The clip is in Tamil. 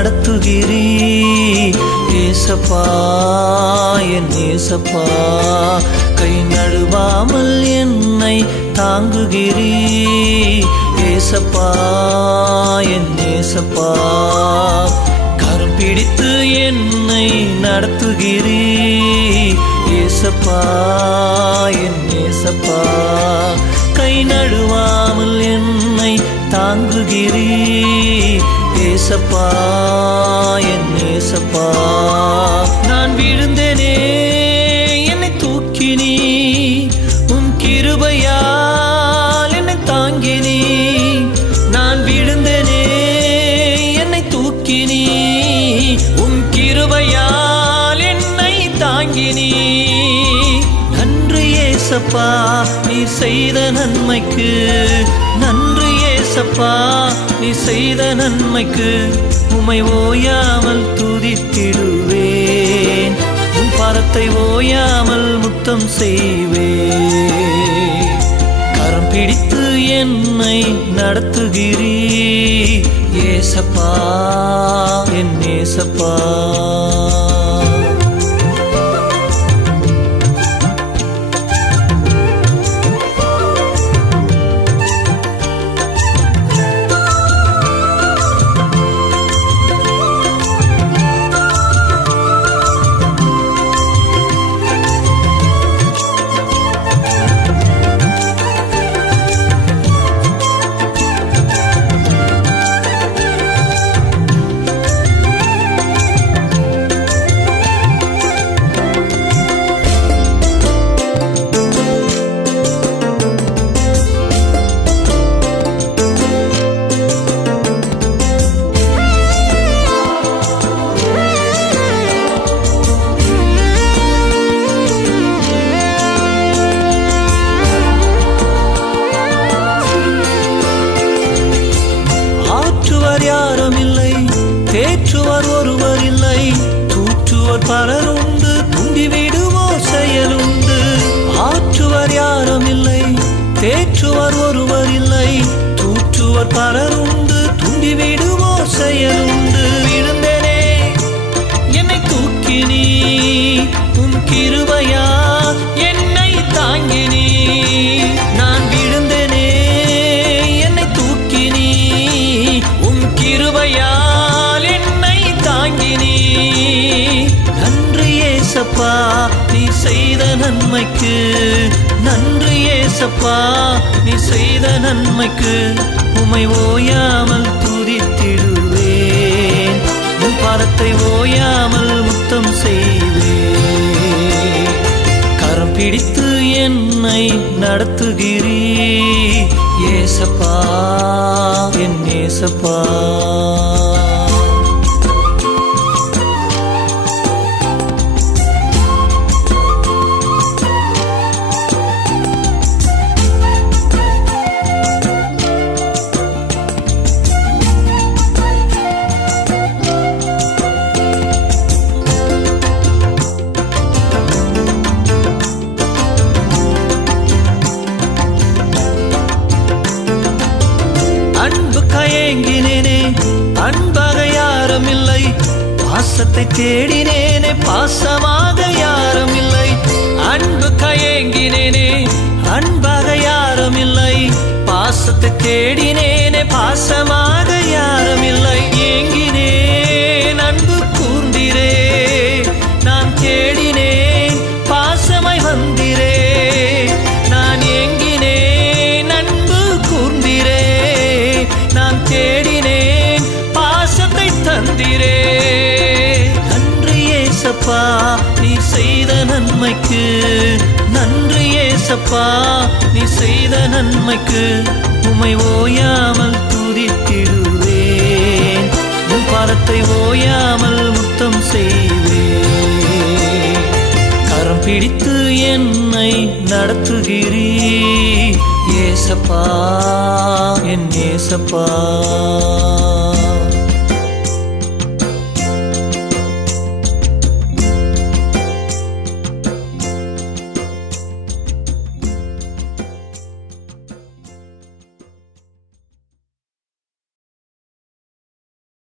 நடத்துகிறீ ஏசப்பா என் ஏசப்பா கை நழுவாமல் என்னை தாங்குகிறீ ஏசப்பா என் ஏசப்பா கரம் பிடித்து என்னை நடத்துகிறீ ஏசப்பா என் ஏசப்பா கை நழுவாமல் என்னை தாங்குகிறீ ஏசப்பா என் ஏசப்பா நான் விழுந்தேனே என்னை தூக்கினீ உன் கிருபையால் என்னை தாங்கினீ நான் விழுந்தேனே என்னை தூக்கினீ உன் கிருபையால் என்னை தாங்கினீ நன்றி ஏசப்பா நீ செய்த நன்மைக்கு நன்றி ஏசப்பா நீ செய்த நன்மைக்கு உமை ஓயாமல் துதித்திடுவேன் உன் பாதத்தை ஓயாமல் முத்தம் செய்வேன் கரம் பிடித்து என்னை நடத்துகிறீ ஏசப்பா என் ஏசப்பா தேற்றுவர் ஒருவர் இல்லை தூற்றுவர் பலர் உண்டு துண்டிவிடுவோர் செயலுண்டு ஆற்றுவர் யாரும் இல்லை தேற்றுவர் ஒருவர் இல்லை தூற்றுவர் பலர் உண்டு துண்டிவிடுவோர் செயலுண்டு விழுந்தனே என்னை தூக்கினீ உன் கிருபையா என்னை தாங்கினீ நான் விழுந்தனே என்னை தூக்கினீ உன் கிருபையா நன்றி ஏசப்பா நீ செய்த நன்மைக்கு நன்றி ஏசப்பா நீ செய்த நன்மைக்கு உமை ஓயாமல் துதித்திடுவேன் உன் பாதத்தை ஓயாமல் முத்தம் செய்வேன் கரம் பிடித்து என்னை நடத்துகிறீ ஏசப்பா என் ஏசப்பா கயங்கினேனே அன்பாக யாரும் இல்லை பாசத்தை தேடினேனே பாசமாக யாரும் இல்லை அன்பு கயங்கினேனே அன்பாக யாரும் இல்லை பாசத்தை தேடினேனே பாசமாக யாரும் இல்லை ஏங்கினேன் அன்பு கூர்ந்திரே நான் தேடினேன் பாசமாய் வந்திரே நான் ஏங்கினேன் அன்பு கூர்ந்திரே நான் தேடினேன் பாசத்தை தந்திரே நன்றி ஏசப்பா நீ செய்த நன்மைக்கு நன்றி ஏசப்பா நீ செய்த நன்மைக்கு உமை ஓயாமல் துதித்திடுவேன் உன் பாதத்தை ஓயாமல் முத்தம் செய்வேன் கரம் பிடித்து என்னை நடத்துகிறீ ஏசப்பா என் ஏசப்பா